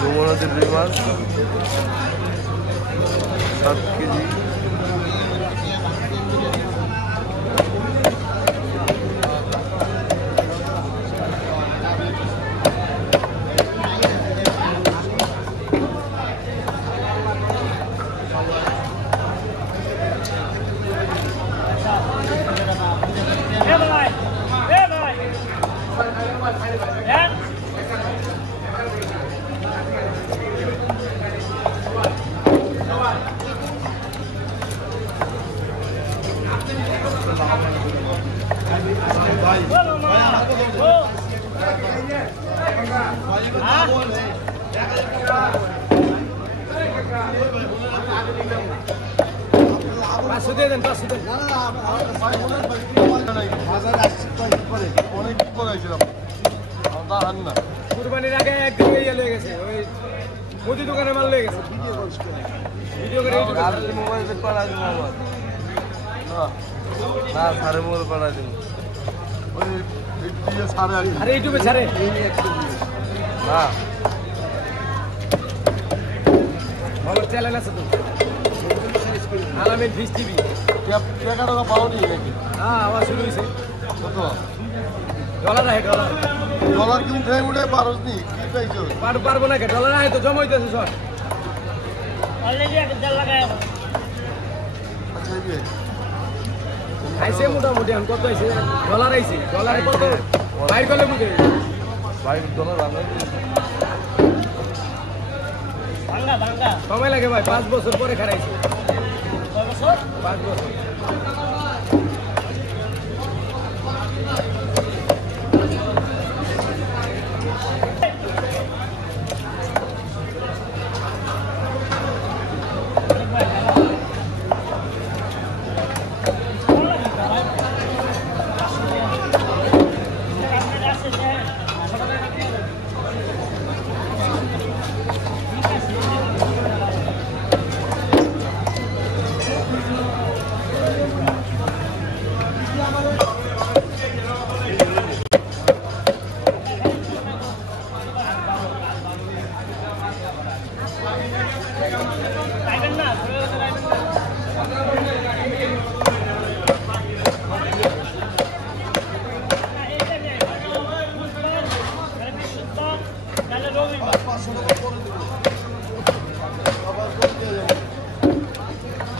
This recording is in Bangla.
যমুনাদের রুই মাছ 7 কেজি। কুরবানির আগে একদম লেগে গেছে, ওই মুদি দোকানে মাল লেগে গেছে। ভিডিও করে মোবাইল পাড়া দিব না সারে মোবাইল পাড়া দিব আরে ইউটিউবে ছাড়ে না ভালো চ্যানেল আছে তো আলামিন ফিশ টিভি। পাওনি নাকি? হ্যাঁ আমার শুরু হয়েছে। কত ডলার আহে ডলার ডলার কি উঠে উঠে পারস নি? কি পাইছো? পারবো না কে ডলার আহে তো জমা হইতেছে সব অলরেডি এক জাল লাগায় আচ্ছা এই আইছে মোটামুটি এখন কত আইছে ডলার আইছে ডলারে কত বাইর করলে বুঝে ভাই ডলার আমরা ভাঙ্গা ভাঙ্গা সময় লাগে ভাই 5 বছর পরে খারাইছে। কয় বছর? 5 বছর। রবিবার